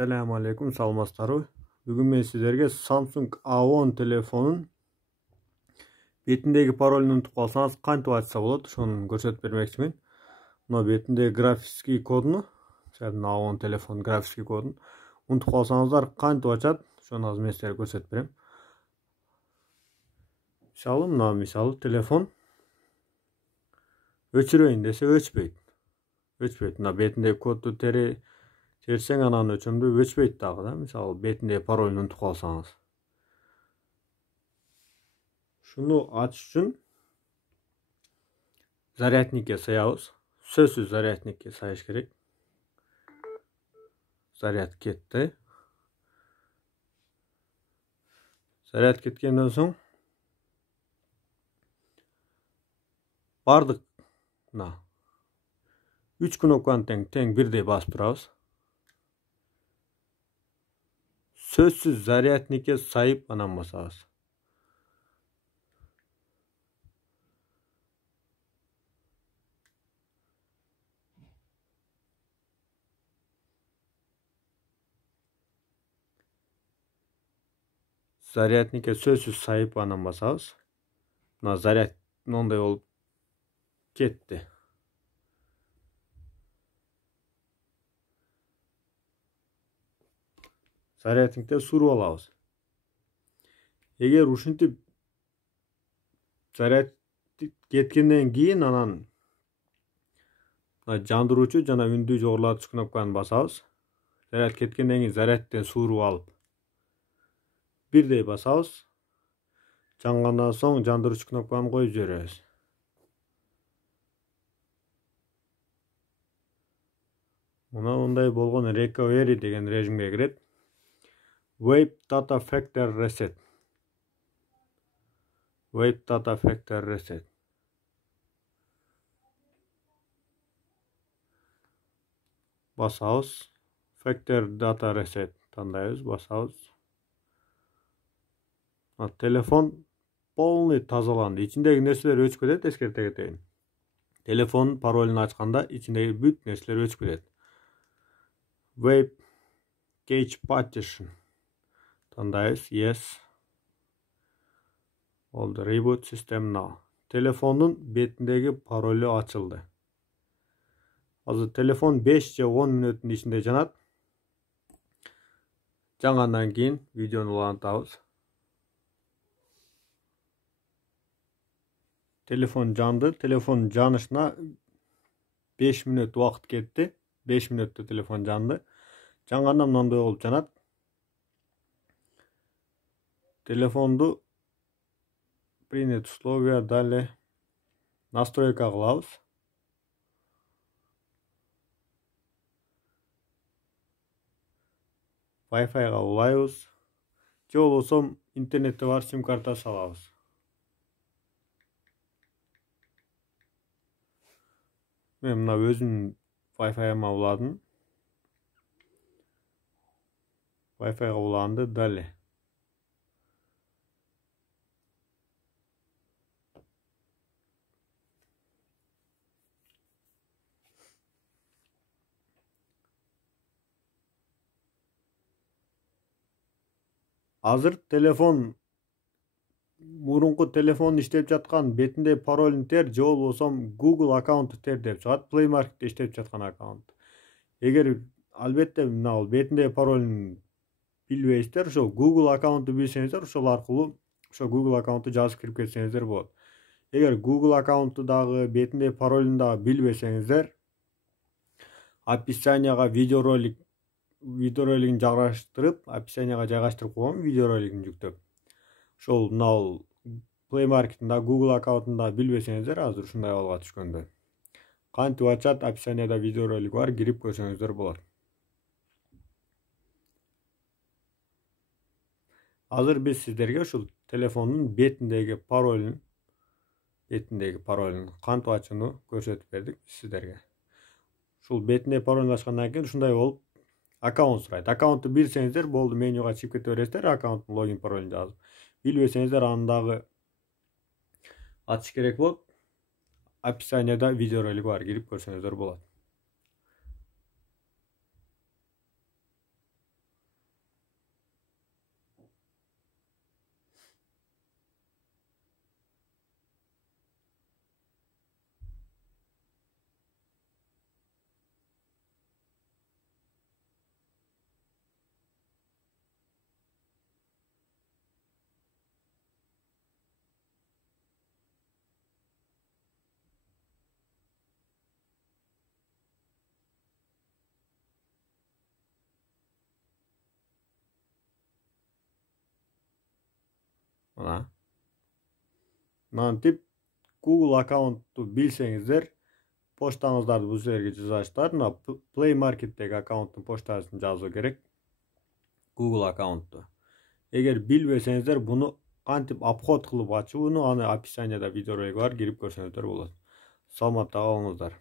Assalamu alaikum, salmastары. Бүгін мен сіздерге Samsung A10 телефонын бетіндегі паролін ұмытып қалсаңыз қантип ачса болады, шоны көрсетіп бермекчимин. Мына бетіндегі графический кодunu, A10 телефон графический кодун ұмытып қалсаңыздар қантип ачат, шоны азыр мен сіздерге көрсетіп берем. Мисалы, телефон өчүрөйүн десе өчпөйт. Мына бетіндегі кодду терсең анан өчөмдү өчпөйт дагы да. Мисалы, бетиндеги паролун унутуп калсаңыз. Шуну ачыш үчүн зарядникке саябыз. Сөзсүз зарядникке саяш керек. Заряд кетти. Заряд кеткенден соң бардык мына 3 кнопканы тең бирдей басып турабыз. Сөзсүз зарядникке сайып анан басабыз. Зарядникке сөзсүз сайып анан басабыз. Мына заряд мондай болуп кетти. Зарядникте суруп алабыз. Эгер ушинтип заряд кеткенден кийин анан жандыруучу жана үндү жогорулатыш кнопканы басабыз. Заряд кеткенден кийин зарядтен сууруп алып бирдей басабыз. Жангандан соң жандыруучу кнопканы коюп жиберебиз. Мына мындай болгон recovery деген режимге кирет. Wipe data factory reset. Wipe data factory reset. Басабыз. Factory data reset тандайбыз, басабыз. Телефон полный тазаланды. Ичиндеги нерселер өчүп кетет, эскерте кетейин. Телефонун паролун ачканда ичиндеги бүт нерселер өчүп кетет. Wipe cache partition тандайбыз, yes. All the reboot system now. Телефондун бетиндеги паролу ачылды. Азыр телефон 5 же 10 мүнөттүн ичинде жанат. Жангандан кийин видеону улантабыз. Telefon жанды. Telefon жанышына 5 мүнөт убакыт кетти. 5 мүнөттө телефон жанды. Жангандан мындай болуп жанат. Телефонду принять условия, далее настройка кылабыз. Wi-Fi-га улайбыз. Же болбосо интернетте бар сим карта салабыз. Мен мына өзүмдүн Wi-Fi-ма уладым. Wi-Fi-га уланды, далее. Азыр телефон мурунку телефон иштеп жаткан бетинде паролун тер, же болбосо Google аккаунту тер деп чыгат. Play Market'te иштеп жаткан аккаунт. Эгер албетте мына бетинде паролун билбейсиздер, ошо Google аккаунту билсеңиздер, ошол аркылуу ошо Google аккаунту жазып кирип кетсеңиздер болот. Эгер Google аккаунту дагы бетинде паролун дагы билбесеңиздер, описанияга видеоролигин жайгаштырып, описанияга жайгаштырып койгом, видеоролигин жүктөп. Ошол мына Play Market'инда Google аккаунтунда билбесеңиздер, азыр ушундай абалга түшкөндө. Кантип ачат, описанияда видеоролик бар, кирип көрсөңүздөр болот. Азыр биз сиздерге ушул телефондун бетиндеги паролун кантип ачууну көрсөтүп бердик сиздерге. Ушул бетиндеги паролун ачкандан кийин ушундай болуп аккаунт сурайт. Аккаунтту билсеңиздер болду, менюга чыгып кете бересиздер, аккаунттун логин паролун жазып. Билбесеңиздер аны дагы ачыш керек болот. Описанияда видеоролик бар, кирип көрсөңүздөр болот. Mantip Google аккаунтты bilsеңizdер, pochtаңыздарды bu жерге жазасыздар. Мына Play Market'tегі аккаунттың поштасын жазу керек. Google аккаунтты. Егер bilбесеңiздер, bunu кантип обход кылып ачууну аны описанияда видеоролик бар, кирип көрсөңүздөр болот. Саламатта калыңыздар.